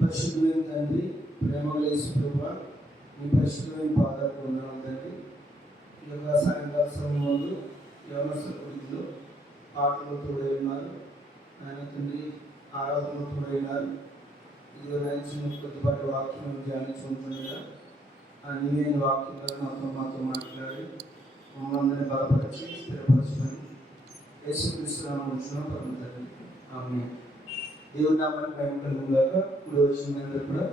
పరిశుద్ధమైన తండ్రి, ప్రేమగల యేసు ప్రభువా, మీ పరిశుద్ధమైన పాదాలకు వందనాలు తండ్రి. ఈ యొక్క సాయంకాల సమయంలో యవనస్తుల గుడిలో పాటలు తోడై ఉన్నారు. ఆయన తండ్రి ఆరాధనలు తోడై ఉన్నారు. ఇదిగో నైచిన కొద్దిపాటి వాక్యం ధ్యానించుకుంటుండగా ఆ నీవేని వాక్యం ద్వారా మాతో మాట్లాడి మమ్మల్ని బలపరిచి స్థిరపరచుకొని యేసుక్రీస్తు నామమున పరమ తండ్రి ఆమేన్. దేవుని నామానికి మహిమ కలుగుగాక. ఇప్పుడు వచ్చినందరూ కూడా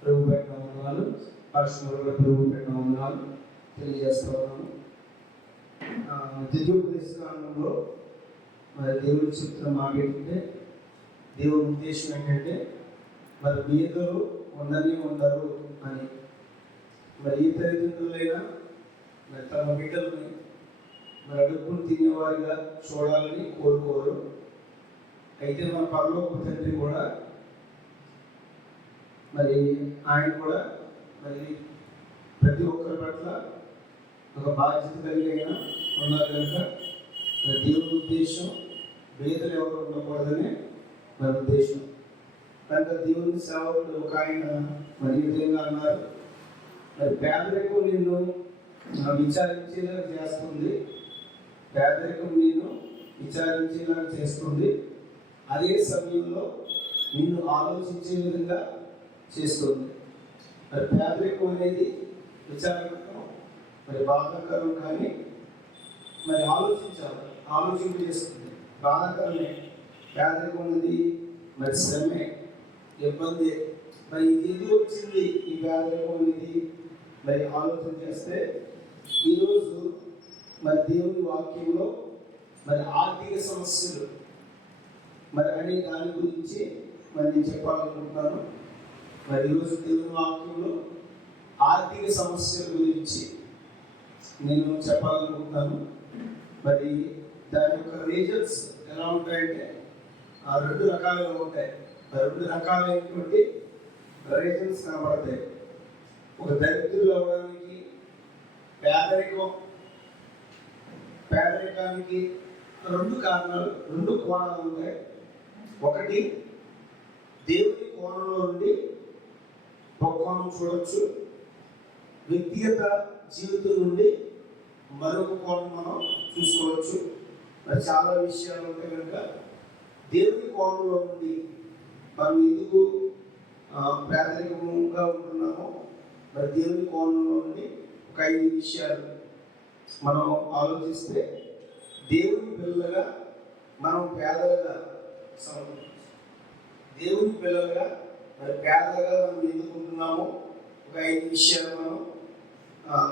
ప్రభు పెట్టిన వందనాలు, పాస్టర్ కూడా ప్రభు పెట్టిన వందనాలు తెలియజేస్తా ఉన్నాను. ద్వితీయోపదేశ కాలంలో మరి దేవుడు చెప్తున్న మాట ఏంటంటే, దేవుని ఉద్దేశం ఏంటంటే మరి బీదలు ఉండరు అని. మరి ఏ తల్లిదండ్రులైనా మరి తమ బిడ్డలని మరి అడుగులు తినేవారిగా చూడాలని కోరుకోరు. అయితే మన పరలోక తండ్రి కూడా మరి ఆయన కూడా మరి ప్రతి ఒక్కరి పట్ల ఒక బాధ్యత కలిగిన ఉన్నారు కనుక మరి దేవుని ఉద్దేశం బీదలు ఎవరు ఉండకూడదని మన ఉద్దేశం. కనుక దేవుని సేవకుడు ఒక ఆయన మరి ఈ విధంగా అన్నారు, మరి పేదరికం నిన్ను విచారించేలా చేస్తుంది, పేదరికం నిన్ను విచారించేలా చేస్తుంది, అదే సమయంలో నిన్ను ఆలోచించే విధంగా చేస్తుంది. మరి పేదరికం అనేది విచారకరం, మరి బాధాకరం, కానీ మరి ఆలోచింపజేస్తుంది. బాధాకరమే పేదరికం అనేది, మరి శ్రమే, ఇబ్బంది. మరి ఇది ఎందుకు వచ్చింది ఈ పేదరికం అనేది మరి ఆలోచన చేస్తే ఈరోజు మరి దేవుని వాక్యంలో మరి ఆర్థిక సమస్యలు మరి అనే దాని గురించి మరి నేను చెప్పాలనుకుంటున్నాను. మరి ఈరోజు దేవుని వాక్యంలో ఆర్థిక సమస్యల గురించి నేను చెప్పాలనుకుంటున్నాను. మరి దాని యొక్క రీజన్స్ ఎలా ఉంటాయంటే రెండు రకాలుగా ఉంటాయి. రెండు రకాలైనటువంటి రీజన్స్ కనబడతాయి. ఒక దరిద్రులు అవడానికి, పేదరికానికి రెండు కారణాలు, రెండు కోణాలు ఉంటాయి. ఒకటి దేవుని కోణంలో నుండి ఒక కోణం చూడవచ్చు, వ్యక్తిగత జీవితం నుండి మరొక కోణం మనం చూసుకోవచ్చు. మరి చాలా విషయాలు ఉంటాయి కనుక దేవుని కోణంలో నుండి మనం ఎందుకు పేదరికంగా ఉంటున్నామో మరి దేవుని కోణంలో నుండి ఒక 5 విషయాలు మనం ఆలోచిస్తే దేవుని పిల్లలుగా మనం పేదలుగా, దేవుని పిల్లలుగా మరి పేదలుగా మనం ఎందుకుంటున్నామో ఒక 5 విషయాలు మనం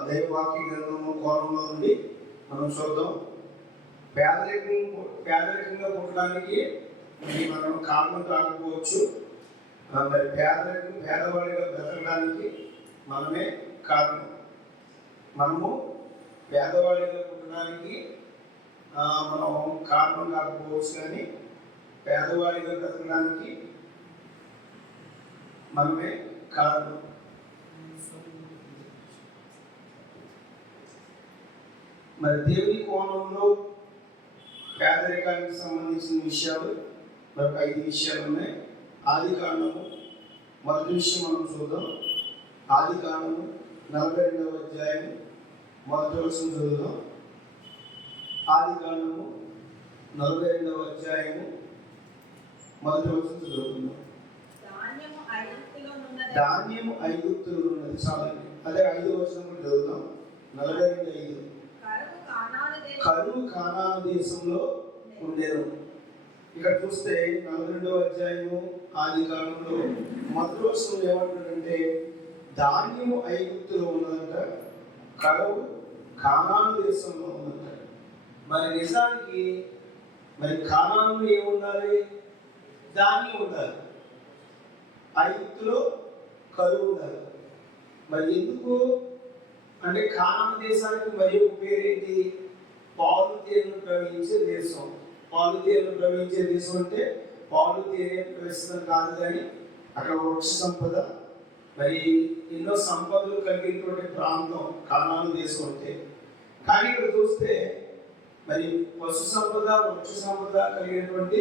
దైవవాక్య గ్రంథము కోణంలో నుండి మనం చూద్దాం. పేదరికంగా పుట్టడానికి మనం కారణం కాకపోవచ్చు. మరి పేదవాడిగా బ్రతకడానికి మనమే కారణం. మనము పేదవాడిగా పుట్టడానికి మనం కారణం కాకపోవచ్చు, కానీ పేదవాడిగా బ్రతకడానికి మనమే కారణం. మరి దేవుని కోణంలో పేదరికానికి సంబంధించిన విషయాలు మరొక 5 విషయాలు ఉన్నాయి. ఆదికాండము మొదటి విషయం మనం చూద్దాం. ఆదికాండము 42వ అధ్యాయం మొదటి వచనం చదువుదాం. ఆదికాండము 42వ అధ్యాయము మొదటి వచనం చదువుకుందాం. ధాన్యము ఐగుప్తులో ఉన్నది. చాలండి, అదే 5వ వచనం కూడా చదువుదాం. 42:5. కరువు కానాను దేశంలో ఉండేను. ఇక్కడ చూస్తే 42వ అధ్యాయము ఆదికాండంలో మొదటి వచనం ఏమంటాడంటే ధాన్యము ఐగుప్తులో ఉన్నదంట, కరువు కానాను దేశంలో ఉందంట. మరి నిజానికి మరి కానానులో ఏముండాలి? ధాన్యం ఉండాలి, ఐగుప్తులో కరువు ఉండాలి. మరి ఎందుకు అంటే కానాను దేశానికి మరి ఒక పేరేంటి? పాలు తేనెలు ప్రవహించే దేశం. పాలు తేనెలు ప్రవహించే దేశం అంటే పాలు తేనె ప్రవేశించడం కాదు, కానీ అక్కడ వృక్ష సంపద, మరి ఎన్నో సంపదలు కలిగినటువంటి ప్రాంతం కానాను దేశం అంటే. కానీ ఇక్కడ చూస్తే మరి పశు సంపద, వృక్ష సంపద కలిగినటువంటి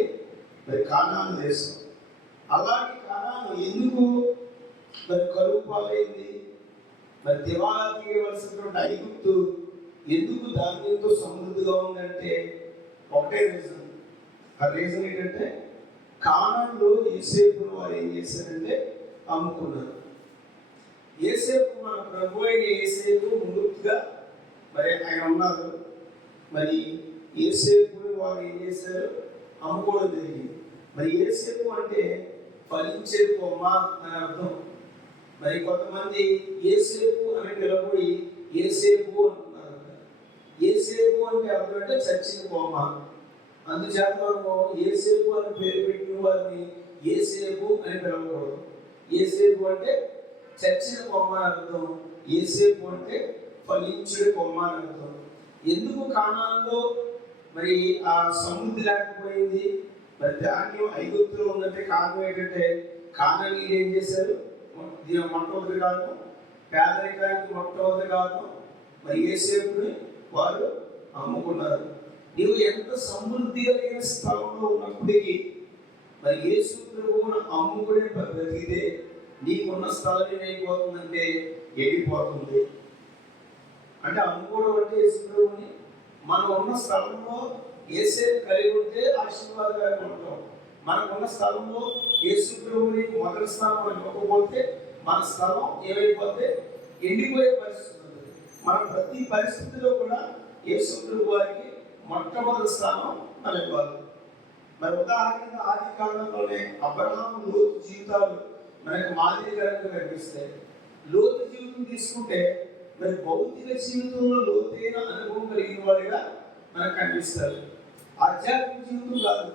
మరి కానాను దేశం. అలాంటి కారణాలు ఎందుకు మరి కరువు పాలైంది, మరి దివాలా తీయవలసినటువంటి ఐగుప్తు ఎందుకు ధాన్యంతో సమృద్ధిగా ఉందంటే ఒకటే రీజన్. ఆ రీజన్ ఏంటంటే కానాన్లో యోసేపును వారు ఏం చేశారంటే అమ్ముకున్నారు. యోసేపు మన ప్రభు అయిన యోసేపు ముందుగా మరి ఆయన ఉన్నారు. మరి యోసేపుని వారు ఏం చేశారు, అమ్ముకోవడం జరిగింది. మరి యోసేపు అంటే ఫలించే కొమ్మ అని అర్థం. మరి కొంతమంది యోసేపు అని పిలవబడి యోసేపు అంటున్నారు. యోసేపు అంటే అర్థం అంటే చచ్చిన కొమ్మ. అందుచేత మనము యోసేపు అని పేరు పెట్టిన వారిని యోసేపు అని పిలవకూడదు. యోసేపు అంటే చచ్చిన కొమ్మ అని అర్థం, యోసేపు అంటే ఫలించే కొమ్మ అని అర్థం. ఎందుకు కానాన్లో మరి ఆ సమృద్ధి లేకపోయింది, మరి ధాన్యం ఐగుప్తులో ఉందంటే కారణం ఏంటంటే కానానీయులు ఏం చేశారు, దీని మొట్టమొదటి కారణం పేదరికానికి మొట్టమొదటి కారణం మరి యోసేపుని వారు అమ్ముకున్నారు. నీవు ఎంత సమృద్ధి కలిగిన స్థలంలో ఉన్నప్పటికీ మరి యేసు ప్రభువును అమ్ముకునే బ్రతికితే నీకున్న స్థలం ఏమైపోతుందంటే వెళ్ళిపోతుంది. అంటే అమ్ముకోవడం అంటే యేసు ప్రభువుని మనం ఉన్న స్థలంలో యేసేపు కలిగి ఉంటే ఆశీర్వాదకరంగా ఉంటాం. మనకున్న స్థలంలో యేసు ప్రభువుని మొదటి స్థానం ఇవ్వకపోతే మన స్థలం ఏమైపోతే ఎండిపోయే పరిస్థితి ఉంటుంది. మన ప్రతి పరిస్థితిలో కూడా యేసు ప్రభు వారికి మొట్టమొదటి స్థానం మనం ఇవ్వాలి. మరి ఉదాహరణగా ఆది కాలంలోనే అబ్రహాము లోతు జీవితాలు మనకు మాదిరికరంగా కనిపిస్తాయి. లోతు జీవితం తీసుకుంటే మరి భౌతిక జీవితంలో లోతైన అనుభవం కలిగిన వాడిగా మనకు కనిపిస్తారు. ఆధ్యాత్మిక జీవితం కాదు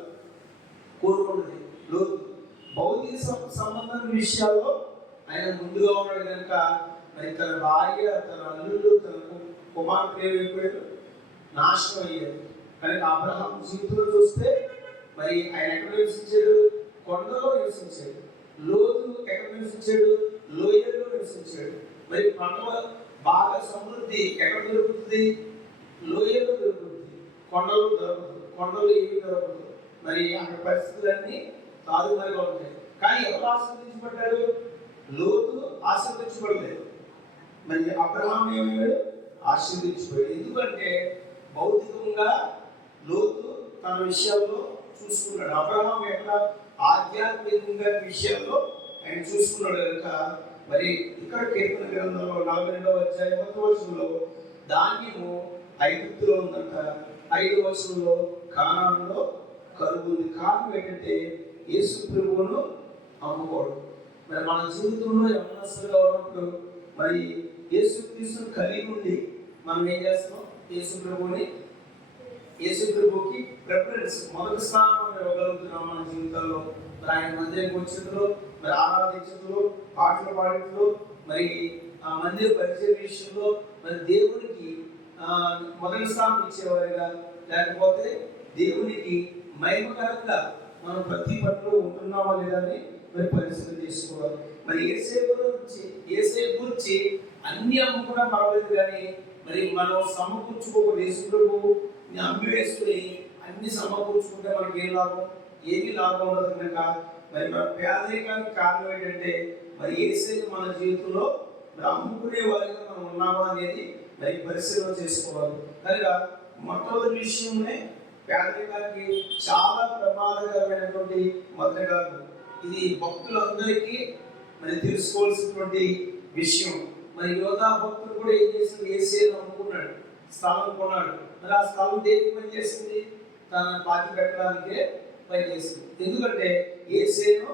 కోరుకున్నది లోతు. భౌతిక సంబంధమైన విషయాల్లో ఆయన ముందుగా ఉన్నాడు కనుక మరి తన భార్య, తన అల్లుళ్ళు, తన కుమార్తె ఏమైపోయారు, నాశనం అయ్యారు. కనుక అబ్రహాం జీవితంలో చూస్తే మరి ఆయన ఎక్కడ నివసించాడు, కొండలో నివసించాడు. లోతు ఎక్కడ నివసించాడు, లోయల్లో నివసించాడు. మరి పంట బాగా సమృద్ధి ఎక్కడ దొరుకుతుంది, లోయల్లో దొరుకుతుంది, కొండలు దొరకదు. కొండలు ఏమి దొరకదు. మరి అక్కడ పరిస్థితులన్నీ తారుమారుగా ఉంటాయి. కానీ ఎవరు ఆశీర్వదించబడ్డాడు, లోతు ఆశీర్వదించబడలేదు. మరి అబ్రహాం ఏమయ్యాడు, ఆశీర్వదించబడ్డాడు. ఎందుకంటే భౌతికంగా లోతు తన విషయాల్లో చూసుకున్నాడు. అబ్రహాం యొక్క ఆధ్యాత్మికంగా విషయాల్లో ఆయన చూసుకున్నాడు కనుక మరి ఇక్కడ కీర్తన గ్రంథంలో 42వ అధ్యాయం 1వ వచనంలో ధాన్యము ఐగుప్తులో ఉందంట, 5వ వచనంలో కానానులో కరువు ఉంది. కారణం ఏంటంటే యేసు ప్రభువును అమ్ముకోవడం. మరి మన జీవితంలో యవనస్తులుగా ఉన్నప్పుడు మరి యేసు క్రీస్తును కలిగి ఉండి మనం ఏం చేస్తున్నాం, యేసు ప్రభువుకి ప్రిఫరెన్స్ మొదటి స్థానం మనం ఇవ్వగలుగుతున్నాం మన జీవితాల్లో. మరి ఆయన మందిరానికి వచ్చినట్లు, మరి ఆరాధించడంలో, పాటలు పాడటంలో, మరి ఆ మందిర పరిచయ విషయంలో మరి దేవునికి మొదటి స్థానం ఇచ్చేవారిగా, లేకపోతే దేవునికి మహిమకరంగా మనం ప్రతి పనిలో ఉంటున్నామా లేదా అని మరి పరిశీలన చేసుకోవాలి. మరి యేసేపు గురించి అన్ని అమ్ముకున్నా పర్వాలేదు, కానీ మరి మనం సమకూర్చుకోకూడదు. యేసు ప్రభు అమ్మి వేసుకుని అన్ని సమకూర్చుకుంటే మనకి ఏమీ లాభం ఉండదు కనుక మరి మన పేదరికానికి కారణం ఏంటంటే మరి యేసేపు మన జీవితంలో మరి అమ్ముకునే వారిగా మనం ఉన్నామా అనేది మరి పరిశీలన చేసుకోవాలి. కనుక మొట్టమొదటి విషయమే పేదరికానికి చాలా ప్రమాదకరమైనటువంటి మొదటిగా ఇది భక్తులందరికీ మరి తెలుసుకోవాల్సినటువంటి విషయం. మరి యోధా భక్తులు కూడా ఏం చేసింది, యేసేను అమ్ముకున్నాడు, స్థలం కొన్నాడు. మరి ఆ స్థలం దేనికి పని చేసింది, తన పాతి పెట్టడానికే పని చేసింది. ఎందుకంటే యేసేను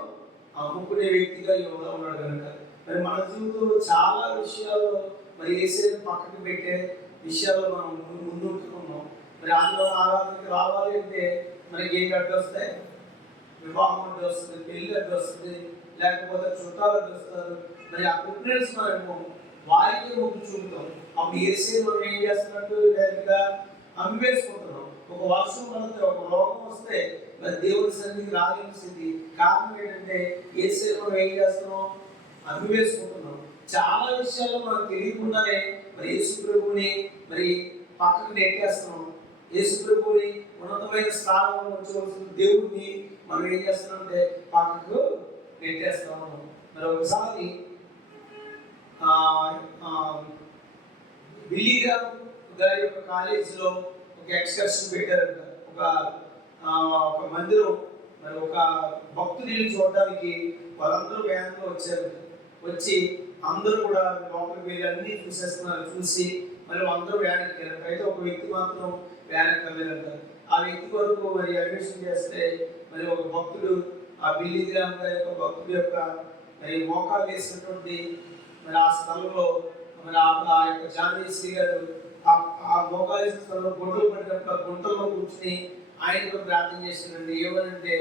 అమ్ముకునే వ్యక్తిగా యోధా ఉన్నాడు కనుక. మరి మన జీవితంలో చాలా విషయాలు మరి యేసేను పక్కకి పెట్టే విషయాల్లో మనం ముందుంటున్నాం. మరి ఆదివారం ఆరాధనకి రావాలి అంటే మనకి ఏం అడ్డు వస్తాయి, వివాహం అడ్డు వస్తుంది, పెళ్లి అడ్డు వస్తుంది, లేకపోతే చుట్టాలు అడ్డు వస్తారు. మరి ఆ ప్రిఫరెన్స్ మనం వారికి మొగ్గు చూపుతాం. అప్పుడు యేసేను మనం ఏం చేస్తున్నట్టు డైరెక్ట్గా అమ్మివేసుకుంటున్నాం. ఒక వర్షం పడితే, ఒక రోగం వస్తే మరి దేవుడి సన్నిధికి రావాల్సింది. కారణం ఏంటంటే యేసేను మనం ఏం చేస్తున్నాం, అమ్మివేసుకుంటున్నాం. చాలా విషయాల్లో మనకు తెలియకుండానే మరి యేసు ప్రభువుని మరి పక్కకు నెట్టేస్తున్నాం. యేసు ప్రభువుని ఉన్నతమైన స్థానంలో ఉంచవలసిన దేవుడిని మనం ఏం చేస్తున్నామంటే పక్కకు పెట్టేస్తాము. మరి ఒకసారి బిల్లీగ్రామ్ గారి యొక్క కాలేజీలో ఒక ఎక్స్కర్షన్ పెట్టారంట. ఒక మందిరం, మరి ఒక భక్తుడిని చూడడానికి వాళ్ళందరూ వ్యాన్లో వచ్చారు. వచ్చి అందరూ కూడా లోపలికి వెళ్ళి అన్నీ చూసేస్తున్నారు. చూసి మరి అందరూ వ్యాన్ ఎక్కారు. అయితే ఒక వ్యక్తి మాత్రం వ్యాన్ ఎక్కలేదంట. ఆ వ్యక్తి కొరకు మరి అన్వేషణ చేస్తే మరి ఒక భక్తుడు, ఆ బిల్లీగ్రామ్ గారి యొక్క భక్తుడి యొక్క మరి మోకాలు వేసినటువంటి మరి ఆ స్థలంలో మరి ఆ యొక్క జానీశ్రీ గారు ఆ మోకాలు వేసిన స్థలంలో గుంటలు పడినప్పుడు ఆ గుంటల్లో కూర్చుని ఆయనకు ప్రార్థన చేసిందండి. ఏమనంటే,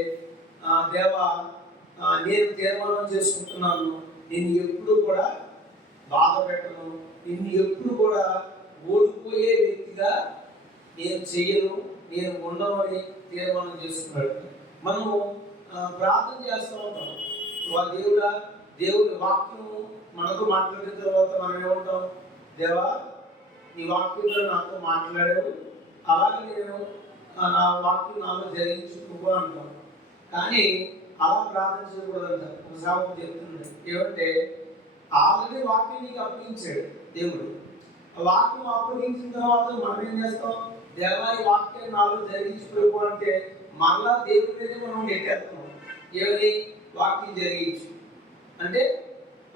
దేవా, నేను తీర్మానం చేసుకుంటున్నాను, నిన్ను ఎప్పుడు కూడా బాధ పెట్టను, నిన్ను ఎప్పుడు కూడా ఓడిపోయే వ్యక్తిగా నేను చెయ్యను, నేను ఉండమని తీర్మానం చేసుకున్నాడు. మనము ప్రార్థన చేస్తూ ఉంటాం. దేవుడి వాక్యం మనతో మాట్లాడిన తర్వాత మనం ఏమంటాం? దేవా, నీ వాక్యంలో నాతో మాట్లాడావు, అలాగే నేను నా వాక్యం నాలో జరిగించుకో అంటాం. కానీ అలా ప్రార్థన చేయకూడదంట. ఒక సాగు చెప్తున్నాడు ఏమంటే, ఆల్రెడీ వాక్యం నీకు అప్పగించాడు దేవుడు. ఆ వాక్యం అప్పగించిన తర్వాత మనం ఏం చేస్తాం? దేవా, ఈ వాక్యాన్ని నాలో జరిగించుకో అంటే మళ్ళా దేవుడి మీద మనం నెట్టేస్తాం. ఏమని? వాక్యం జరిగించు అంటే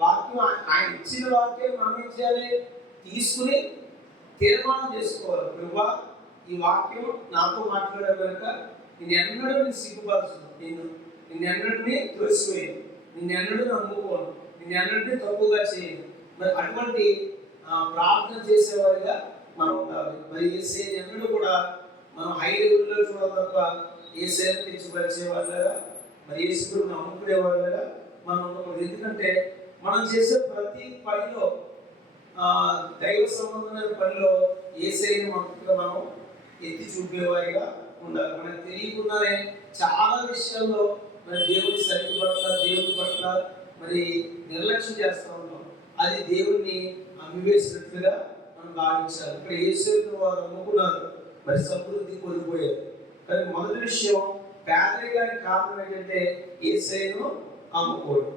వాక్యం ఆయన ఇచ్చిన వాక్యం మనం ఏం చేయాలి? తీసుకుని తీర్మానం చేసుకోవాలి. ప్రభువా, ఈ వాక్యం నాతో మాట్లాడే కనుక నిన్నెన్నడూ నేను సిగ్గుపరచను, నిన్నెన్నడిని తోసిపోయాను, నిన్నెన్నడూ నమ్ముకోను, నిన్నెన్నడిని తప్పుగా చేయను. మరి అటువంటి ప్రార్థన చేసేవారిగా మనం ఉండాలి. మరి యేసయ్య ఎన్నడూ కూడా మనం హై లెవెల్లో చూడడం తప్ప యేసయ్యను తెచ్చిపరిచే వాళ్ళగా, మరి యేసుని నమ్ముకునే వాళ్ళగా మనం ఉండకూడదు. ఎందుకంటే మనం చేసే ప్రతి పనిలో, దైవ సంబంధమైన పనిలో యేసయ్యను మనం ఎత్తి చూపేవారిగా ఉండాలి. మనకు తెలియకుండానే చాలా విషయాల్లో మరి దేవుని సన్నిధి పట్ల, దేవుని పట్ల మరి నిర్లక్ష్యం చేస్తూ ఉంటాం. అది దేవుణ్ణి అమ్మివేసినట్లుగా మనం భావించాలి. ఇక్కడ యేసయ్యను వారు నమ్ముకున్నారు, మరి సమృద్ధి కోల్పోయారు. కానీ మొదటి విషయం, పేదరికానికి కారణం ఏంటంటే యేసయ్యను అమ్ముకోవడం.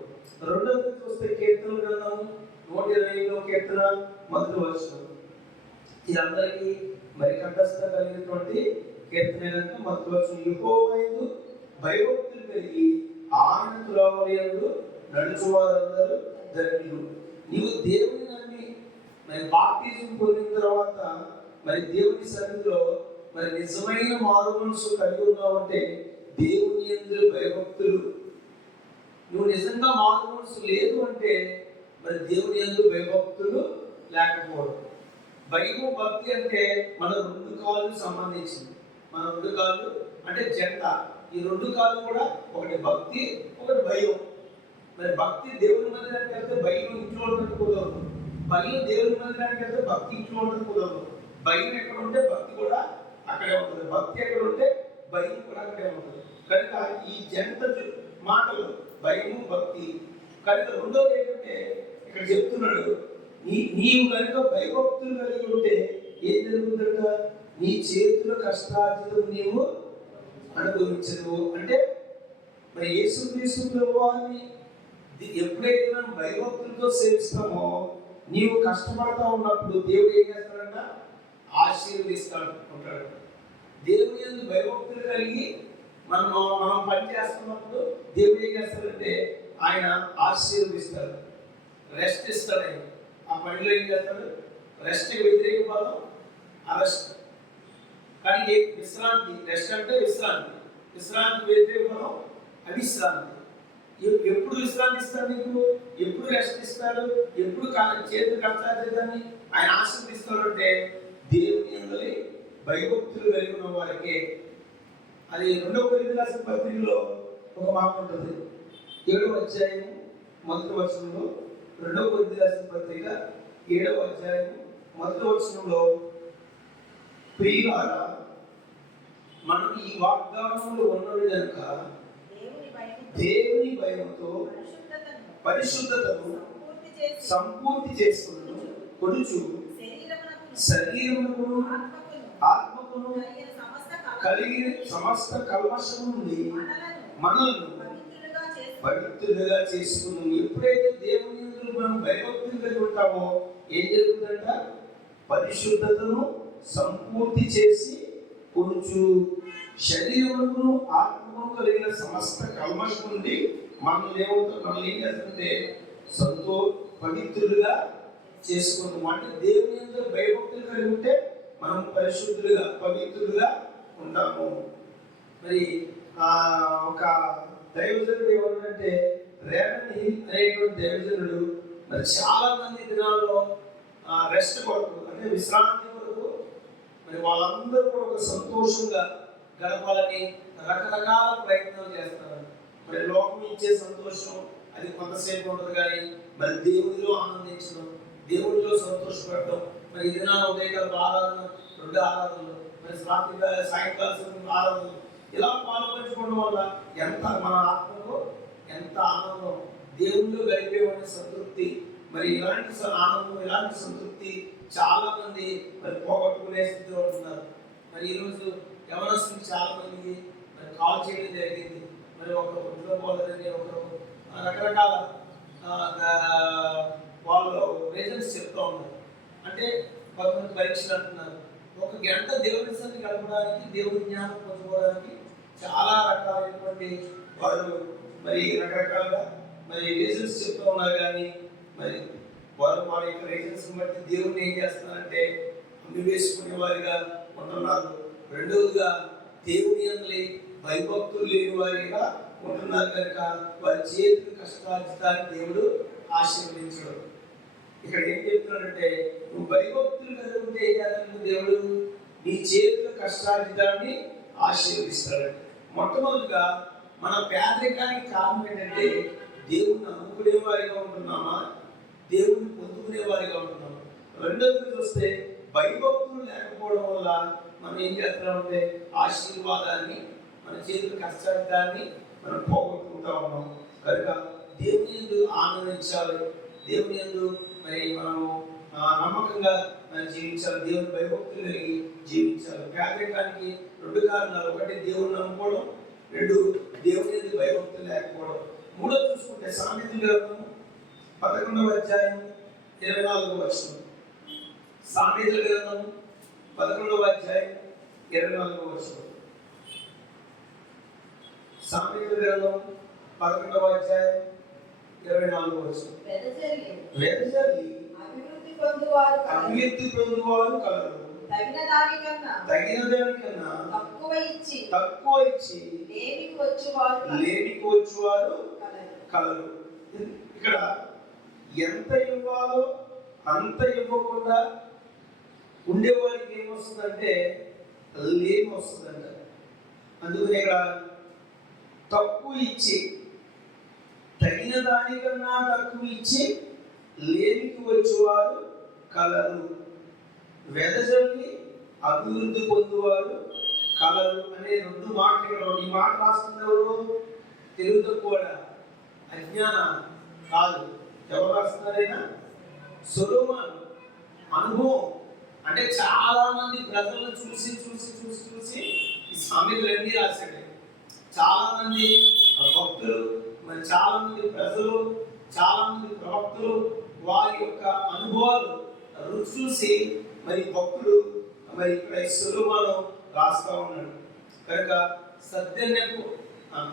రెండవది చూస్తే కీర్తన గ్రంథం 120లో కీర్తన మొదటి వచనం. ఇది అందరికీ మరి కంఠస్థ కలిగినటువంటి కీర్తన కనుక మొదటి వచనం, యెహోవా యందు భయభక్తులు కలిగి ఆయన త్రోవయందు నడుచువారందరూ ధన్యులు. నీవు దేవుని నమ్మి మరి బాప్టిజం పొందిన తర్వాత మరి దేవుని సన్నిధిలో మరి నిజమైన మారు మనసు కలిగి ఉన్నావంటే దేవుని యందు భయభక్తులు. నువ్వు నిజంగా మారు మనసు లేదు అంటే మరి దేవుని యందు భయభక్తులు లేకపోవడం. భయము భక్తి అంటే మన రెండు కాళ్ళు సంబంధించింది. మన రెండు కాళ్ళు అంటే జంట. ఈ రెండు కాళ్ళు కూడా ఒకటి భక్తి, ఒకటి భయం. మరి భక్తి దేవుని మందిరానికి వెళ్తే భయం ఇంట్లో ఉండడం కుదరదు. భయం దేవుని మందిరానికి వెళ్తే భక్తి ఇంట్లో ఉండడం కుదరదు. భయం ఎక్కడ ఉంటే భక్తి కూడా అక్కడే ఉంటుంది. భక్తి ఎక్కడ ఉంటే భయం కూడా అక్కడే ఉంటుంది. కనుక ఈ జంట మాటలు భయము భక్తి. కనుక రెండోది ఏంటంటే ఇక్కడ చెప్తున్నాడు, నీవు కనుక భయభక్తులు కలిగి ఉంటే ఏం జరుగుతుందంట? నీ చేతుల కష్టార్జితం నీవు అనుభవించదు. అంటే మరి యేసుక్రీస్తు ప్రభువాన్ని ఎప్పుడైతే మనం భయభక్తులతో సేవిస్తామో, నీవు కష్టపడతా ఉన్నప్పుడు దేవుడు ఏం చేస్తాడంట? ఆశీర్వదిస్తాడు ఉంటాడు. దేవుని యందు భయభక్తులు కలిగి మనం పని చేస్తున్నప్పుడు దేవుడు ఏం చేస్తాడంటే ఆయన ఆశీర్వదిస్తాడు, రెస్ట్ ఇస్తాడు. ఆయన ఆ పనిలో ఏం చేస్తాడు? రెస్ట్కి వ్యతిరేక పదం అరెస్ట్. కానీ విశ్రాంతి, రెస్ట్ అంటే విశ్రాంతి, విశ్రాంతి వ్యతిరేక పదం అవిశ్రాంతి. ఎప్పుడు విశ్రాంతి ఇస్తాడు నీకు? ఎప్పుడు రెస్ట్ ఇస్తాడు? ఎప్పుడు చేతులు కష్టాన్ని ఆయన ఆశీర్వదిస్తాడు అంటే దేవుని యందు భయభక్తులు కలిగి ఉన్న వారికి. అది 2వ కొరింథీయులకు రాసిన పత్రికలో ఒక మాట ఉంటుంది. 7వ అధ్యాయం మొదటి వచనంలో, 2వ కొరింథీయులకు రాసిన పత్రిక 7వ అధ్యాయం మొదటి వచనంలో, ప్రియులారా, మనం ఈ వాగ్దానంలో ఉన్నది కనుక దేవుని భయముతో పరిశుద్ధతను సంపూర్తి చేసుకుని కొడుచు శరీరమును ఆత్మకును కలిగిన సమస్త కల్మషము నుండి మనలను పవిత్రులుగా చేసుకున్నాము. ఎప్పుడైతే దేవుని యందు మనం భయభక్తులు కలిగి ఉంటామో ఏం జరుగుతుందంట? పరిశుద్ధతను సంపూర్తి చేసి కొంచెం శరీరమును ఆత్మను కలిగిన సమస్త కల్మషం నుండి మనల్ని ఏం చేస్తుంటే పవిత్రులుగా చేసుకుంటాం. అంటే దేవుని యందు భయభక్తులు కలిగి ఉంటే మనం పరిశుద్ధులుగా పవిత్రులుగా ఉంటాము. మరి ఒక దైవజనుడు ఏమంటే రేవన్ హిల్ అనేటువంటి దైవజనుడు మరి చాలా మంది దినాల్లో రెస్ట్ కొరకు అంటే విశ్రాంతి కొరకు మరి వాళ్ళందరూ కూడా ఒక సంతోషంగా గడపాలని రకరకాల ప్రయత్నాలు చేస్తారు. మరి లోకం ఇచ్చే సంతోషం అది కొంతసేపు ఉంటుంది, కానీ మరి దేవుడిలో ఆనందించడం, దేవుడిలో సంతోషపడటం. మరి ఈ దినాల ఉదయకాల ఆరాధన, 2 ఆరాధనలు, మరి సాయంకాలం ఆరాధనలు ఇలా పాల్పంచుకోవడం వల్ల ఎంత మన ఆత్మకు ఎంత ఆనందం, దేవుళ్ళు గడిపేవాడి సంతృప్తి. మరి ఇలాంటి ఆనందం, ఇలాంటి సంతృప్తి చాలా మంది మరి పోగొట్టుకునే స్థితిలో ఉంటున్నారు. మరి ఈరోజు యవనస్తులు చాలా మందికి మరి కాల్ చేయడం జరిగింది. మరి ఒకరు ఒంట్లో పోలేదని, ఒకరు రకరకాల వాళ్ళు రీజన్స్ చెప్తూ ఉన్నారు. అంటే కొంతమంది పరీక్షలు అంటున్నారు. 1 గంట దేవుని సన్నిధిని గడపడానికి, దేవుని జ్ఞానం పొందుకోవడానికి చాలా రకాలైనటువంటి వారు మరి రకరకాలుగా మరి రీజన్స్ చెప్తూ ఉన్నారు. కానీ మరి వారు వారి యొక్క రీజన్స్ బట్టి దేవుడిని ఏం చేస్తున్నారంటే అమ్మివేసుకునే వారిగా ఉంటున్నారు. రెండవదిగా దేవుని యందు భయభక్తులు లేని వారిగా ఉంటున్నారు కనుక వారి చేతులు కష్టార్జితాన్ని దేవుడు ఆశీర్వదించడు. ఇక్కడ ఏం చెప్తున్నాడంటే నువ్వు భయభక్తులు కలిగి ఉంటే ఏం చేస్తాడు దేవుడు? నీ చేతుల కష్టార్జితాన్ని ఆశీర్వదిస్తాడు. మొట్టమొదటిగా మన పేదరికానికి కారణం ఏంటంటే దేవుణ్ణి నమ్ముకునే వారిగా ఉంటున్నామా, దేవుణ్ణి పొందుకునే వారిగా ఉంటున్నామా? రెండోది చూస్తే భయభక్తులు లేకపోవడం వల్ల మనం ఏం చేస్తున్నామంటే ఆశీర్వాదాన్ని, మన చేతుల కష్టార్జితాన్ని మనం పోగొట్టుకుంటా ఉన్నాం. కనుక దేవుని యందు ఆనందించాలి, దేవుని యందు మరి మనము నమ్మకంగా జీవించాలి, దేవుని భయభక్తులు కలిగి జీవించాలి. పేదరికానికి 2 కారణాలు: 1 దేవుని నమ్ముకోవడం, 2 దేవుని యందు భయభక్తులు లేకపోవడం. 3 చూసుకుంటే సామెతల గ్రంథం 11వ అధ్యాయం 24వ వచనం. సామెతల గ్రంథం 11వ అధ్యాయం 24వ వచనం. సామెతల గ్రంథం 11వ అధ్యాయం 24వ వచనం. వెదజల్లి అభివృద్ధి పొందువారు కలరు, తగిన దానికన్నా తక్కువ ఇచ్చి లేమికి వచ్చువారు కలరు. ఇక్కడ ఎంత ఇవ్వాలో అంత ఇవ్వకుండా ఉండేవారికి ఏమొస్తుందంటే లేమి వస్తుందంట. అందుకని ఇక్కడ తక్కువ ఇచ్చి, తగిన దానికన్నా తక్కువ ఇచ్చి లేమికి వచ్చేవారు కలరు, వెదజల్లి అభివృద్ధి పొందువారు కలరు అనే 2 మాటలు. ఈ మాట రాస్తుంది ఎవరు? తెలుగు తక్కువ, అజ్ఞాన కాదు. ఎవరు రాస్తున్నారైనా? సొలొమోను. అనుభవం అంటే చాలా మంది ప్రజలను చూసి చూసి చూసి చూసి ఈ సామెతలన్నీ రాశాడు. చాలా మంది భక్తులు, మరి చాలా మంది ప్రజలు, చాలా మంది ప్రవక్తలు వారి యొక్క అనుభవాలు రుచి చూసి మరి భక్తుడు మరి ఇక్కడ సొలొమోను రాస్తా ఉన్నాడు. కనుక సద్దెనెప్పు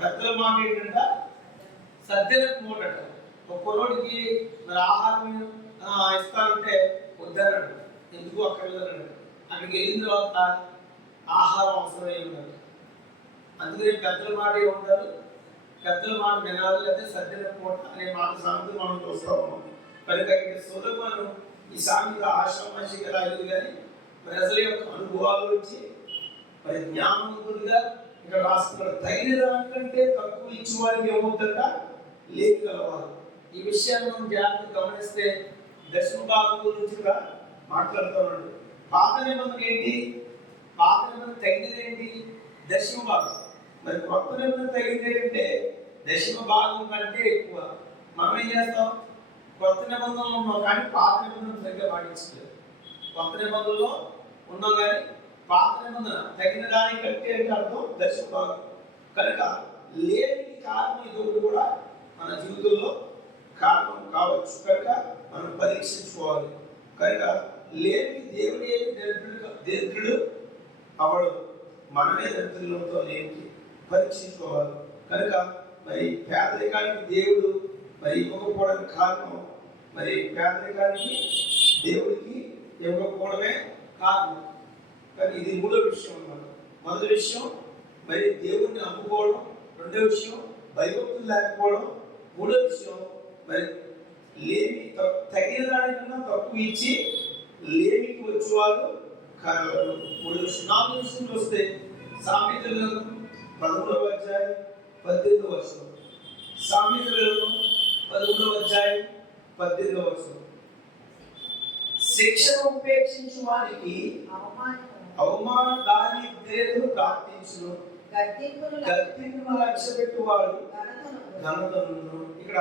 పెద్దల మాట ఏంటంట? సద్దెనెప్పు మూటట. ఒక కుర్రోడికి మరి ఆహారం ఇస్తానంటే వద్దన్నాడు. ఎందుకు అక్కడ వెళ్ళాడు. అక్కడికి వెళ్ళిన తర్వాత ఆహారం అవసరమై ఉన్నారు. అందుకని పెద్దల మాట ఏమంటారు? పెద్దల మాట వినాలి, లేదా సద్దెనెప్పు మూట అనే మాట సామెత మనం చూస్తా ఉన్నాం. కనుక ఇక్కడ సొలొమోను ఈ సామెత ఆశామాషిగా రాలేదు, కానీ ప్రజల యొక్క అనుభవాలు వచ్చి మరి జ్ఞానవంతుడిగా ఇక్కడ రాస్తున్నాడు. తగిన దానికంటే తక్కువ ఇచ్చిన వారికి ఏమవుతుందట? లేమి గలవారు. ఈ విషయాన్ని మనం జాగ్రత్తగా గమనిస్తే దశమ భాగం గురించి కూడా మాట్లాడుతున్నాడు. పాత నిబంధన ఏంటి? పాత నిబంధన తగినది ఏంటి? దశమ భాగం. మరి కొత్త నిబంధన తగినది ఏంటంటే దశమ భాగం కంటే ఎక్కువ. మనం ఏం చేస్తాం? కొత్త నిబంధనలు ఉన్నాం కానీ పాత నిబంధన సరిగ్గా పాటించలేదు. కొత్త నిబంధనలో ఉన్నాం కానీ పాత నిబంధన తగిన దానికంటే అంటే అర్థం దశమ భాగం. కనుక లేమికి కారణం ఇది కూడా రక్షించుకోవాలి. కనుక మరి పేదరికానికి దేవుడు మరి ఇవ్వకపోవడానికి కారణం, మరి పేదరికానికి దేవుడికి ఇవ్వకపోవడమే కారణం. కానీ ఇది మూడో విషయం అన్నమాట. మొదటి విషయం మరి దేవుడిని నమ్ముకోవడం, రెండో విషయం భయభక్తులు లేకపోవడం, మూడో విషయం మరి లేమి తగిన దానికన్నా తక్కువ ఇచ్చి లేమికి వచ్చేవాళ్ళు కారణాలు. మూడు విషయం. నాలుగు విషయంలో వస్తే సామెతల 13వ అధ్యాయం 18వ వచనం. సామెతల 13వ అధ్యాయం 18వ వచనం. శిక్షను ఉపేక్షించు వారికి అవమాన దారిద్ర్యతను ప్రార్థించును, గద్దింపును లక్ష్యపెట్టువాడు ఘనతను. ఇక్కడ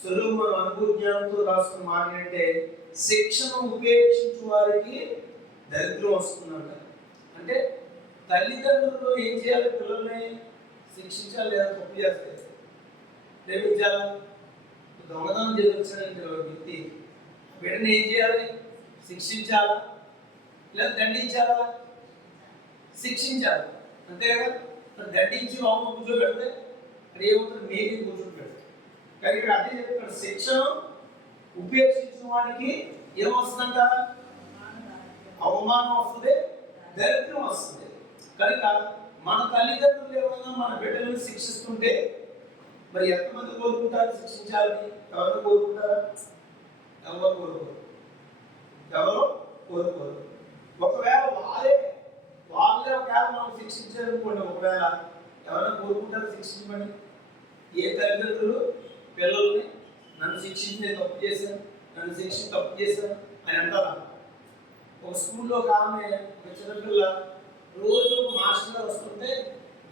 సొలొమోను అనుభూజ్ఞానంతో రాస్తున్న మాట అంటే శిక్షను ఉపేక్షించు వారికి దరిద్రం వస్తుందంట. అంటే తల్లిదండ్రులు ఏం చేయాలి? పిల్లల్ని శిక్షించాలి లేదా తప్పు చేస్తే ప్రేమించాలా? దొంగతనం చేసి వచ్చాడంటే వ్యక్తి బిడ్డని ఏం చేయాలి? శిక్షించాలా లేదా దండించాలా? శిక్షించాలి, అంతే కదా. దండించి లోపల కూర్చోబెడితే అది ఏమవుతుంది? మేకి కూర్చోబెడతాడు. కానీ ఇక్కడ అదే చెప్తాడు, శిక్షను ఉపేక్షించిన వాడికి ఏమొస్తుందంట? అవమానం వస్తుంది, దరిద్రం వస్తుంది. కనుక మన తల్లిదండ్రులు ఏమైనా మన బిడ్డలను శిక్షిస్తుంటే మరి ఎంతమంది కోరుకుంటారు శిక్షించాలని? ఎవరు కోరుకుంటారా? ఎవరు కోరుకోరు. ఎవరు కోరుకోరు. ఒకవేళ వాళ్ళే ఒకవేళ మనం శిక్షించారనుకోండి, ఒకవేళ ఎవరైనా కోరుకుంటారు శిక్షించమని? ఏ తల్లిదండ్రులు పిల్లల్ని నన్ను శిక్షించి నేను తప్పు చేశాను, నన్ను శిక్షించి తప్పు చేశాను అని అంటారా? ఒక స్కూల్లో ఒక ఆమె, ఒక చిన్నపిల్ల రోజు మాస్టర్ గారు వస్తుంటే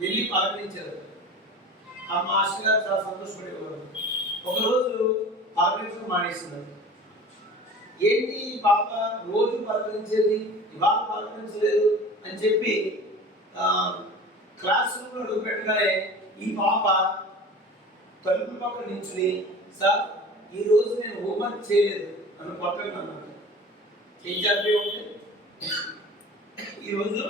వెళ్ళి పలకరించారు. ఆ మాస్టర్ గారు చాలా సంతోషపడేవారు. ఒకరోజు పలకరించడం మానేస్తున్నారు. ఏంటి పాప రోజు పలకరించేది, ఇవాళ పలకరించలేదు అని చెప్పి క్లాస్ రూమ్లో అడుగు పెట్టగానే ఈ పాప తలుపు పక్కన నించుని, సార్ ఈరోజు నేను హోంవర్క్ చేయలేదు అని కొట్టండి అన్నాడు. ఏం చెప్పే ఉంటే ఈరోజు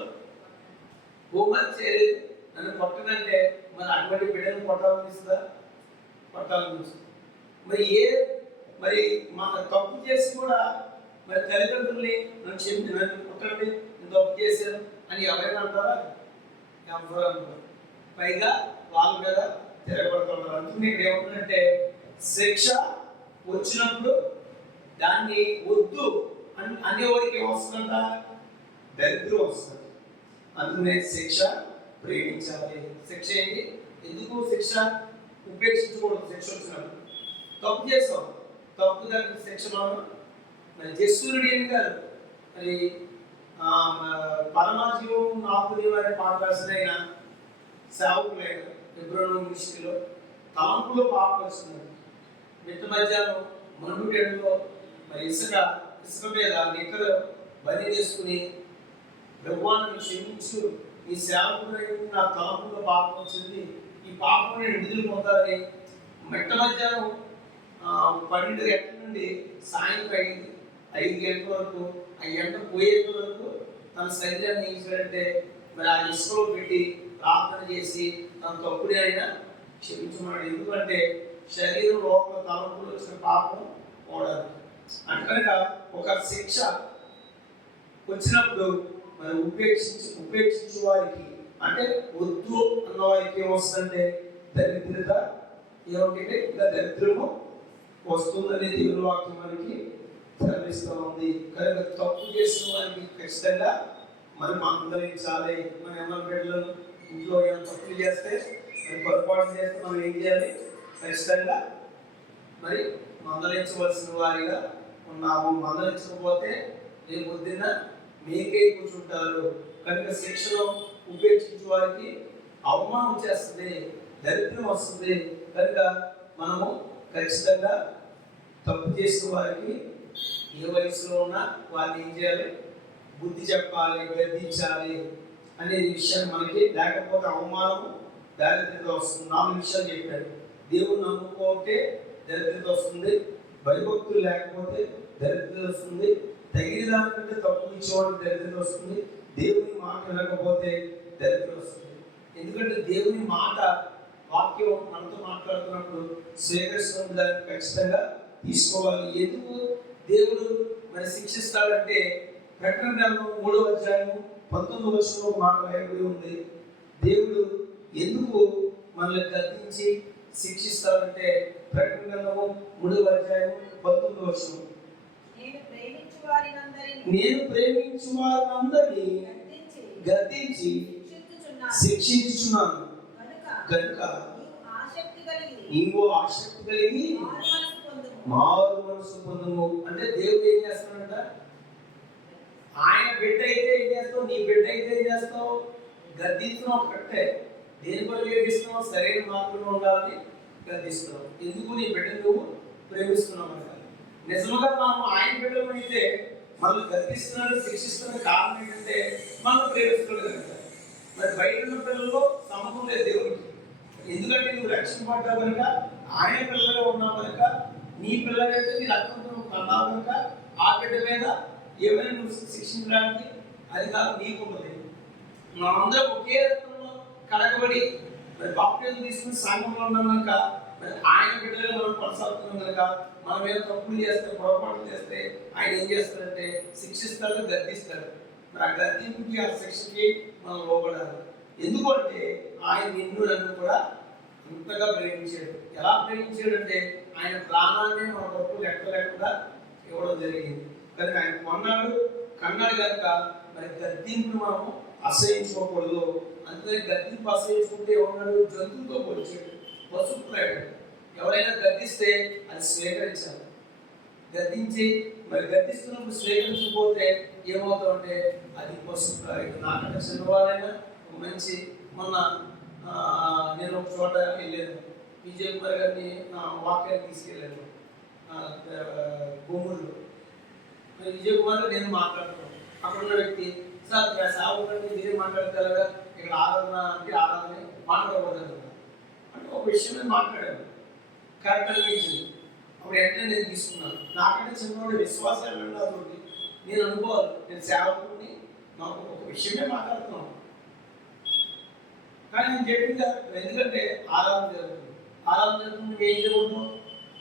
హోంవర్క్ చేయలేదు నన్ను కొట్టనంటే మరి అటువంటి బిడ్డను కొట్టాలనిస్తుందా? కొట్టాలనిపిస్తుంది. మరి మన తప్పు చేసి కూడా మరి తల్లిదండ్రుల్ని నన్ను కొట్టండి, నేను తప్పు చేశాను అని ఎవరైనా అంటారా? ఎవరు అంటారు. పైగా వాళ్ళ మీద తిరగబడుతున్నారు. అందుకని ఇక్కడ ఏమవుతుందంటే శిక్ష వచ్చినప్పుడు దాన్ని వద్దు అనేవాడికి ఏమొస్తుందంట? దరిద్రం వస్తుంది. అందుకనే శిక్ష ప్రేమించాలి. శిక్ష ఏంటి? ఎందుకు శిక్ష ఉపేక్షించకూడదు? శిక్ష వచ్చినప్పుడు తప్పు చేస్తాం, తప్పు దానికి శిక్ష. మనం మరి జస్సూరుడు ఏమి గారు మరి పరమాజీవం నాకుదేవి అనే పాట రాసిన ఆయన సేవకులైన ఎబ్రోను మినిస్ట్రీలో తలంపులో పాపం వస్తున్నారు. మిట్ట మధ్యాహ్నం మండుటెండులో మరి ఇసుక మీద నిక్కలు బలి చేసుకుని భగవాను క్షమించు, ఈ సేవకుడు నా తలంపులో పాపం వచ్చింది, ఈ పాపం నేను విడుదల పొందాలని మిట్ట మధ్యాహ్నం 12 గంటల నుండి సాయంత్రం 5 గంటల వరకు, ఆ ఎండ పోయేంత వరకు తన శరీరాన్ని ఏం చేయాలంటే మరి ఆ ఇసుకలో పెట్టి ప్రార్థన చేసి తన తప్పుడే అయినా క్షమించమన్నాడు. ఎందుకంటే శరీరం లోపల తలంపులు వచ్చిన పాపం పోవడానికి. కనుక ఒక శిక్ష వచ్చినప్పుడు మరి ఉపేక్షించు వారికి, అంటే వద్దు అన్న వారికి ఏమొస్తుందంటే దరిద్రత, ఏమంటే ఇంకా దరిద్రము వస్తుందని దేవుని వాక్యం మనకి సెలవిస్తూ ఉంది. కనుక తప్పు చేసిన వారికి ఖచ్చితంగా మనం మందలించాలి. మన ఎవరి బిడ్డలను ఇంట్లో ఏమైనా తప్పులు చేస్తే, మరి పొరపాటు చేస్తే మనం ఏం చేయాలి? ఖచ్చితంగా మరి మందలించవలసిన వారిగా ఉన్నాము. మందలించకపోతే రేపు పొద్దున్న మీకే కూర్చుంటారు. కనుక శిక్షను ఉపేక్షించే వారికి అవమానం చేస్తుంది, దరిద్రం వస్తుంది. కనుక మనము ఖచ్చితంగా తప్పు చేసిన వారికి ఏ వయసులో ఉన్నా వారిని ఏం చేయాలి? బుద్ధి చెప్పాలి, గద్దించాలి అనే విషయాన్ని మనకి. లేకపోతే అవమానము దారిద్రత వస్తుంది. 4 విషయాలు చెప్పాడు. దేవుని నమ్ముకోతే దరిద్రత వస్తుంది, భయభక్తులు లేకపోతే దరిద్రత వస్తుంది, తగిన దానికంటే తప్పు ఇచ్చేవాడికి దరిద్రత వస్తుంది, దేవుని మాట వినకపోతే దరిద్రత వస్తుంది. ఎందుకంటే దేవుని మాట వాక్యం మనతో మాట్లాడుతున్నప్పుడు స్వీకరిస్తున్నప్పుడు దాన్ని ఖచ్చితంగా తీసుకోవాలి. ఎందుకు దేవుడు మరి శిక్షిస్తాడంటే ప్రకటన గ్రంథం 3వ అధ్యాయం 19వ వచనంలో ఒక మాట రాయబడి ఉంది. దేవుడు ఎందుకు మనల్ని గద్దించి శిక్షిస్తాడంటే ప్రకటన గ్రంథము 3వ అధ్యాయం 19వ వచనం, నేను ప్రేమించు వారినందరినీ గద్దించి శిక్షించుచున్నాను కనుక నీవు ఆసక్తి కలిగి మారు మనసు పొందుము. అంటే దేవుడు ఏం చేస్తాడంట? ఆయన బిడ్డ అయితే ఏం చేస్తావు, నీ బిడ్డ అయితే ఏం చేస్తావు? గద్దిస్తున్నావు కట్టే. దేని పని గద్దిస్తున్నావు? సరైన మార్గంలో ఉండాలని గద్దిస్తున్నావు. ఎందుకు? నీ బిడ్డను నువ్వు ప్రేమిస్తున్నావు కనుక. నిజంగా మనం ఆయన బిడ్డలు అయితే మనల్ని గద్దిస్తున్నాడు, శిక్షిస్తున్న కారణం ఏంటంటే మనం ప్రేమిస్తున్నాడు కనుక. మరి బయట ఉన్న పిల్లల్లో సంబంధం లేదు దేవుడికి. ఎందుకంటే నువ్వు రక్షణ పడ్డావు కనుక, ఆయన పిల్లలుగా ఉన్నావు కనుక, నీ పిల్లలైతే నీ రక్తంతో నువ్వు కన్నావు కనుక ఆ బిడ్డ మీద ఏమైనా నువ్వు శిక్షించడానికి అధికారం నీకు ఉంటుంది. మనందరం ఒకే రక్తంలో కడగబడి మరి బాప్టిజం తీసుకుని సంఘంలో ఉన్నాం కనుక, మరి ఆయన బిడ్డలుగా మనం కొనసాగుతున్నాం కనుక మన మీద తప్పులు చేస్తే, పొరపాట్లు చేస్తే ఆయన ఏం చేస్తాడంటే శిక్షిస్తాడు, గద్దిస్తాడు. మరి ఆ గద్దింపుకి, ఆ శిక్షకి మనం లోబడాలి. ఎందుకంటే ఆయన నిన్ను నన్ను కూడా ఇంతగా ప్రేమించాడు. ఎలా ప్రేమించాడు అంటే ఆయన ప్రాణాన్ని మన కొరకు లెక్క లేకుండా ఇవ్వడం జరిగింది. కనుక ఆయన కొన్నాడు, కన్నాడు కనుక మరి గద్దింపును మనము అసహించుకోకూడదు. అందుకని గద్దింపు అసహించుకుంటే ఏమన్నాడు? జంతువుతో పోల్చాడు, పశుప్రాయుడు. ఎవరైనా గద్దిస్తే అది స్వీకరించాలి. గద్దించి మరి గద్దిస్తున్నప్పుడు స్వీకరించకపోతే ఏమవుతామంటే అది పశుప్రాయుడు. నాకంటే చిన్నవారైనా మంచి మొన్న నేను ఒక చోట వెళ్ళాను. విజయ్ కుమార్ గారిని వాక్యాన్ని తీసుకెళ్ళాను భూముల్లో. విజయ్ కుమార్ గారు నేను మాట్లాడుతున్నాను. అక్కడ ఉన్న వ్యక్తి, సార్ సాగుతుంది మీరే మాట్లాడగలరా, ఇక్కడ ఆరాధన అంటే ఆరాధన మాట్లాడకూడదు అంటే ఒక విషయం నేను మాట్లాడాను. కరెక్ట్ అనిపించింది. అప్పుడు వెంటనే నేను తీసుకున్నాను. నాకంటే చిన్నవాడు విశ్వాసాలు తోటి నేను అనుకోవాలి, నేను సేవకుడిని, నాకు ఒక విషయమే మాట్లాడుతున్నాను. కానీ నేను చెప్పింది ఎందుకంటే ఆరాధన జరుగుతుంది. ఆరాధన జరుగుతుంది, ఏం చేయకూడదు,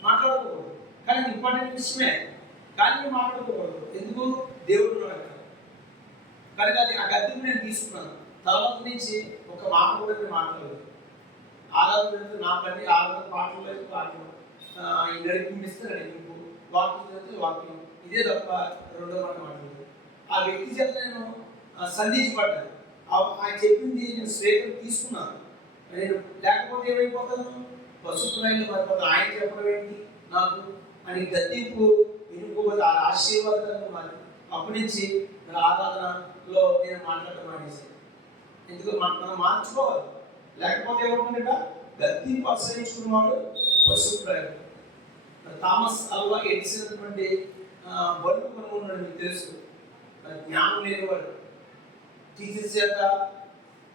మాట్లాడకూడదు. కానీ ఇంపార్టెంట్ విషయమే, కానీ మాట్లాడకూడదు. ఎందుకు? దేవుడు ఉన్నాడు కనుక. అది ఆ గద్దెని నేను తీసుకున్నాను. తర్వాత నుంచి ఒక మాట కూడా నేను మాట్లాడలేదు. ఆరాధన జరుగుతుంది, నా పని ఆరాధన, పాటలు లేదు పాటలు, నడిపిస్తే నడిపింపు, వాక్యం జరిగితే వాక్యం, ఇదే తప్ప రెండో మాట మాట్లాడలేదు. ఆ వ్యక్తి చేత నేను సంధించబడ్డాను. ఆయన చెప్పింది నేను తీసుకున్నాను. నేను లేకపోతే ఏమైపోతాను? పశుప్రాయులు మారిపోతాను. ఆయన చెప్పడం ఏంటి నాకు అని గద్దింపు వినుకోబోతే ఆ ఆశీర్వాదంగా మారి అప్పటి నుంచి మన ఆరాధనలో నేను మాట్లాడటం మానేసి. ఎందుకు? మనం మార్చుకోవాలి. లేకపోతే ఏమవుతుందట? గద్దింపు అసహించుకున్నవాడు పశుప్రాయుడు. థామస్ అల్వా ఎడిసన్ అటువంటి బల్బు కనుగొన్నాడు. మీకు తెలుసు, జ్ఞానం లేనివాడు, టీచర్స్ చేత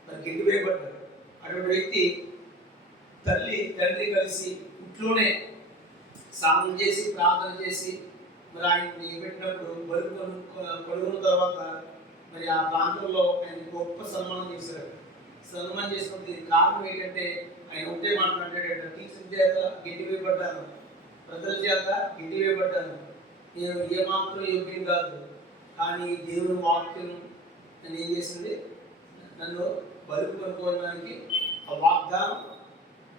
గెడ్డి వేయబడ్డాడు. అటువంటి వ్యక్తి తండ్రి కలిసి ఇంట్లోనే స్నానం చేసి ప్రార్థన చేసి మరి ఆయన్ని పెట్టినప్పుడు బల్బు కనుగొన్న తర్వాత మరి ఆ ప్రాంతంలో ఆయన గొప్ప సన్మానం చేశారు. సన్మానం చేసినప్పుడు దీనికి కారణం ఏంటంటే ఆయన ఉంటే మాట్లాడాడు, టీచర్ చేత గెడ్డి వేయబడ్డాను, ప్రజల చేత గెడ్డి వేయబడ్డాను, నేను ఏమాత్రం యోగ్యం కాదు, కానీ దేవుని వాక్యం నన్ను ఏం చేసింది? నన్ను బలుపు కనుక్కోవడానికి ఆ వాగ్దానం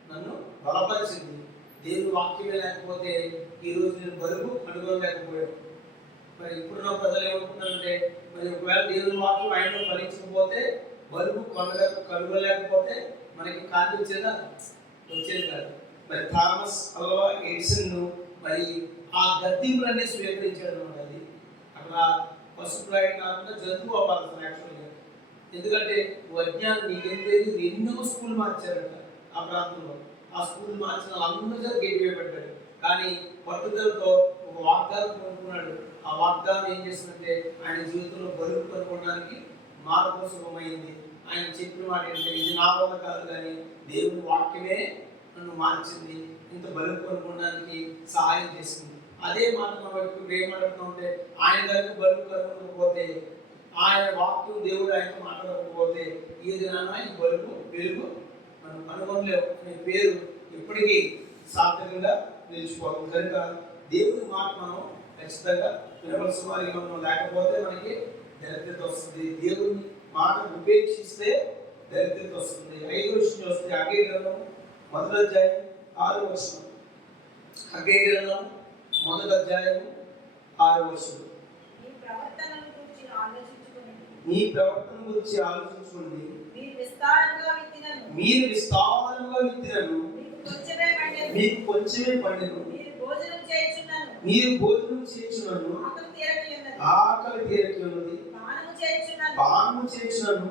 నన్ను బలపరిచింది. దేవుని వాక్యమే లేకపోతే ఈరోజు నేను బలుపు కనుగొనలేకపోయాను. మరి ఇప్పుడున్న ప్రజలు ఏమనుకుంటారంటే, మరి ఒకవేళ దేవుని వాక్యం ఆయనలో ఫలించకపోతే, బలుపు కనుగొనలేకపోతే మనకి కాంతి వచ్చేది కాదు. మరి థామస్ అల్వా ఎడిసన్ మరి ఆ గద్దింపులన్నీ స్వీకరించాడు అనమాట. అది అక్కడ పశుప్రాయుడు కాకుండా జంతువు అవ్వాలి యాక్చువల్గా. ఎందుకంటే అజ్ఞానం నీకేం తెలియదు. ఎన్నో స్కూల్ మార్చారట ఆ ప్రాంతంలో. ఆ స్కూల్ మార్చిన వాళ్ళందరూ గెట్టి వేయబడ్డాడు. కానీ పట్టుదలతో ఒక వాగ్దానం కొనుక్కున్నాడు. ఆ వాగ్దానం ఏం చేస్తుందంటే ఆయన జీవితంలో బలుపు కనుక్కోవడానికి మార్గం సుఖమైంది. ఆయన చెప్పిన మాట ఏంటంటే, ఇది నా వల్ల కాదు కానీ దేవుని వాక్యమే నన్ను మార్చింది, ఇంత బలుపు కనుక్కోవడానికి సహాయం చేసింది. అదే మాట మనం ఇప్పుడు ఏం మాట్లాడుతూ ఉంటే, ఆయన దగ్గర బలుపు కనుక్కోకపోతే ఆయన వాక్యం దేవుడు ఆయనతో మాట్లాడకపోతే ఈ దినాన ఈ వెలుగు మనం కనుగొనలేము అనే పేరు ఎప్పటికీ సార్థకంగా నిలిచిపోతుంది. కనుక దేవుడి మాట మనం ఖచ్చితంగా వినవలసిన వారిగా మనం లేకపోతే మనకి దరిద్రత వస్తుంది. దేవుని మాట ఉపేక్షిస్తే దరిద్రత వస్తుంది. 5వ విషయం వస్తే హగ్గై గ్రంథం 1వ అధ్యాయం 6వ వచనం. హగ్గై గ్రంథం 1వ అధ్యాయం 6వ వచనం. నీ ప్రవర్తన గురించి ఆలోచించుకోండి. మీరు విస్తారంగా విత్తినను మీకు కొంచెమే పండెను. మీరు భోజనం చేయుచున్నను ఆకలి తీరకి ఉన్నది. పానము చేయుచున్నను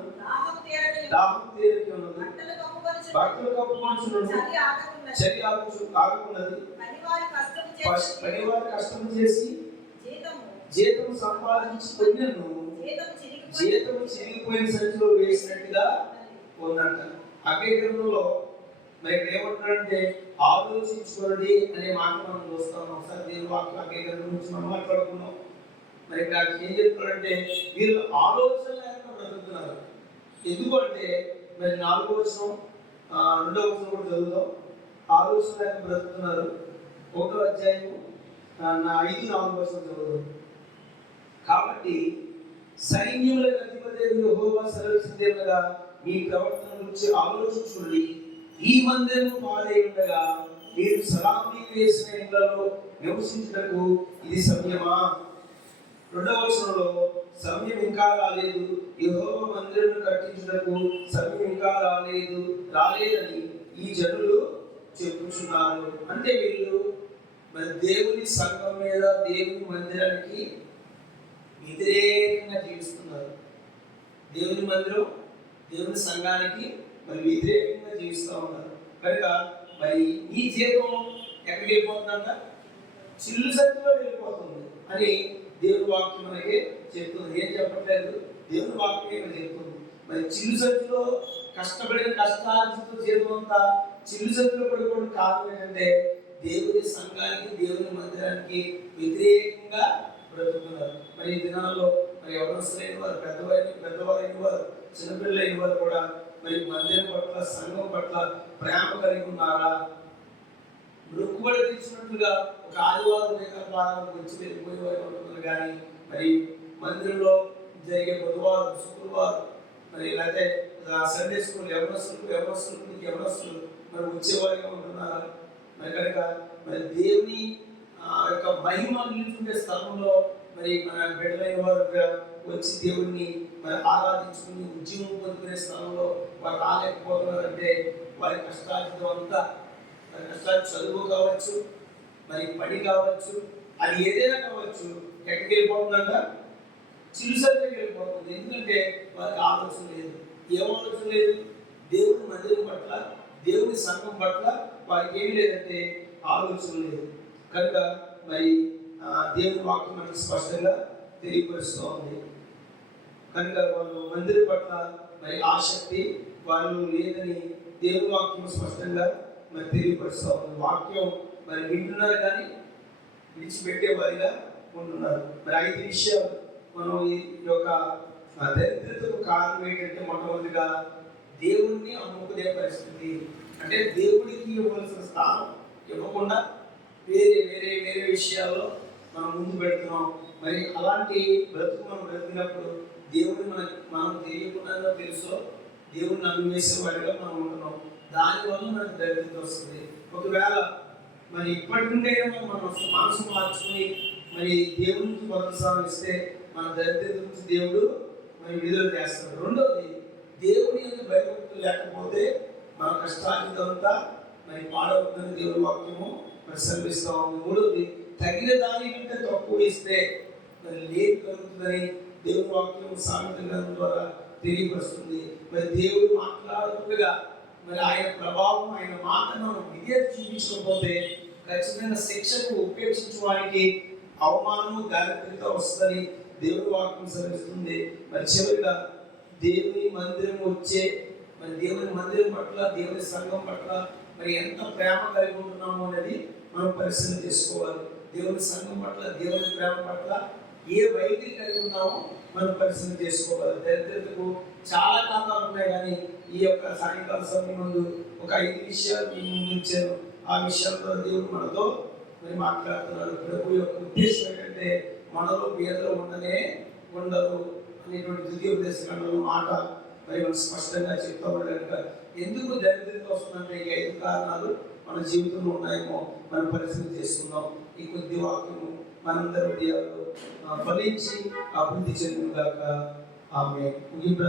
దాహము తీరకి ఉన్నది. బట్టలు కప్పుకొనుచున్నను చలి ఆగకున్నది. పనివారు కష్టం చేసి జీతము సంపాదించుకొనినను జీతము చిరిగిపోయిన సంచిలో వేసినట్టుగా ఉన్నట్ట. హగ్గై గ్రంథంలో మరి ఏమంటారంటే ఆలోచించుకోండి అనే మాట మనం చూస్తాం. ఒకసారి దేవుని వాక్యం హగ్గై గ్రంథం గురించి మనం మాట్లాడుకున్నాం. మరి ఇక్కడ ఏం చెప్తారంటే వీళ్ళు ఆలోచన లేకుండా బ్రతుకుతున్నారు. ఎందుకంటే మరి 4వ వచనం 2వ వచనం కూడా చదువుతాం. ఆలోచన లేక బ్రతుకుతున్నారు. 1వ అధ్యాయం 5-4 వచనం చదువుతాం. కాబట్టి సైన్యములకు అధిపతి యెహోవా సెలవిచ్చినదేమనగా మీ ప్రవర్తన గురించి ఆలోచించుకోండి. ఈ మందిరము పాడై ఉండగా మీరు సలామీ వేసిన ఇళ్లలో నివసించుటకు ఇది సమయమా? 2వ వచనంలో సమయం ఇంకా రాలేదు, యెహోవా మందిరమును కట్టించుటకు సమయం ఇంకా రాలేదని ఈ జనులు చెప్పుచున్నారు. అంటే వీళ్ళు మరి దేవుని సంఘం మీద దేవుని మందిరానికి వ్యతిరేకంగా జీవిస్తున్నారు. దేవుని మందిరం దేవుని సంఘానికి మరి వ్యతిరేకంగా జీవిస్తూ ఉన్నారు. కనుక మరి ఈ జీవితం ఎక్కడికి వెళ్ళిపోతుందంట? చిల్లు సంఖ్యలో వెళ్ళిపోతుంది అని దేవుని వాక్యం మనకి చెప్తుంది. ఏం చెప్పట్లేదు, దేవుని వాక్యం చెప్తుంది. మరి చిల్లు సంఖ్యలో కష్టపడిన కష్టార్జిత జీవితం అంతా చిల్లు సంఖ్యలో పడిపోవడం కారణం ఏంటంటే దేవుని సంఘానికి దేవుని మందిరానికి వ్యతిరేకంగా బ్రతుకుతున్నారు. మరి ఈ దినాల్లో మరి ఎవరైన వారు పెద్దవారైన వారు చిన్నపిల్లలైన వారు కూడా మరి మందిరం పట్ల సంఘం పట్ల ప్రేమ కలిగి ఉన్నారా? మొక్కుబడి తీర్చినట్లుగా ఒక ఆదివారం ప్రారంభం వచ్చి వెళ్ళిపోయే వారు ఉంటున్నారు. కానీ మరి మందిరంలో జరిగే బుధవారం శుక్రవారం మరి లేకపోతే సండే స్కూల్ ఎవరస్తులు మరి వచ్చేవారిగా ఉంటున్నారా? మరి కనుక మరి దేవుని యొక్క మహిమ నిలుచుండే స్థలంలో మరి మన బిడ్డలైన వారు వచ్చి దేవుణ్ణి మరి ఆరాధించుకుని ఉద్యమం పొందుకునే స్థలంలో వారు రాలేకపోతున్నారంటే వారి కష్టార్జితం అంతా, వారి కష్టాలు చదువు కావచ్చు, మరి పని కావచ్చు, అది ఏదైనా కావచ్చు, ఎక్కడికి వెళ్ళిపోతుందంట? చిరుసరికి వెళ్ళిపోతుంది. ఎందుకంటే వారికి ఆలోచన లేదు. ఏం ఆలోచన లేదు? దేవుని మందిరం పట్ల దేవుని సంఘం పట్ల వారికి ఏమి లేదంటే ఆలోచన లేదు. కనుక మరి దేవుని వాక్యం మనకి స్పష్టంగా తెలియపరుస్తూ ఉంది. కనుక వాళ్ళు మందిరం పట్ల మరి ఆసక్తి వాళ్ళు లేదని దేవుని వాక్యం స్పష్టంగా మరి తెలియపరుస్తూ ఉంది. వాక్యం మరి వింటున్నారు కానీ విడిచిపెట్టే వారిగా ఉంటున్నారు. మరి 5 విషయాలు మనం ఈ యొక్క దరిద్రతకు కారణం ఏంటంటే మొట్టమొదటిగా దేవుణ్ణి అమ్ముకునే పరిస్థితి. అంటే దేవుడికి ఇవ్వాల్సిన స్థానం ఇవ్వకుండా వేరే విషయాల్లో మనం ముందు పెడుతున్నాం. మరి అలాంటి బ్రతుకు మనం బ్రతికినప్పుడు దేవుడిని మనం తెలియకుండా తెలుసో దేవుడిని నమ్మివేసే వాడిగా మనం ఉంటున్నాం. దానివల్ల మనకు దరిద్రత వస్తుంది. ఒకవేళ మరి ఇప్పటి నుండే మనం మనసు మార్చుకుని మరి దేవునికి ప్రోత్సాహం ఇస్తే మన దరిద్రత నుంచి దేవుడు మరి విడుదల చేస్తాడు. రెండోది, దేవుని యొక్క భయభక్తులు లేకపోతే మన కష్టార్జితంతా మరి పాడవుతుందని దేవుని వాక్యము మరి సెలవిస్తూ ఉంది. మూడోది, తగిన దానికంటే తక్కువ ఇస్తే మరి లేట్ కలుగుతుందని దేవుని వాక్యం సామెతల గ్రంథం ద్వారా తెలియపరుస్తుంది. మరి దేవుడు మాట్లాడుతుండగా మరి ఆయన ప్రభావం ఆయన మాటను విధేయత చూపించకపోతే ఖచ్చితంగా శిక్షకు ఉపేక్షించే వారికి అవమానము దారిద్రత వస్తుందని దేవుని వాక్యం సెలవిస్తుంది. మరి చివరిగా దేవుని మందిరం వచ్చే మరి దేవుని మందిరం పట్ల దేవుని సంఘం పట్ల మరి ఎంత ప్రేమ కలిగి ఉంటున్నాము అనేది మనం పరిశీలన చేసుకోవాలి. దేవుని సంఘం పట్ల దేవుని ప్రేమ పట్ల ఏ వైఖరి కలిగి ఉన్నామో మనం పరిశీలన చేసుకోవాలి. దరిద్రతకు చాలా కారణాలు ఉన్నాయి, కానీ ఈ యొక్క సాయంకాల సమయం ముందు ఒక 5 విషయాలు మీ ముందు ఉంచాను. ఆ విషయాల్లో దేవుడు మనతో మరి మాట్లాడుతున్నాడు. ప్రభు యొక్క ఉద్దేశం ఏంటంటే మనలో పేదలు ఉండరు అనేటువంటి ద్వితీయోపదేశకాండంలో మాట మరి మనం స్పష్టంగా చెప్తా ఉండక ఎందుకు దరిద్రత వస్తుందంటే ఈ 5 కారణాలు మన జీవితంలో ఉన్నాయేమో మనం పరిశీలన చేసుకుందాం. ఈ కొద్ది వాక్యము మనందరి హృదయాల్లో ఫలించి అభివృద్ధి చెందిన దాకా ఆమె ముగింపు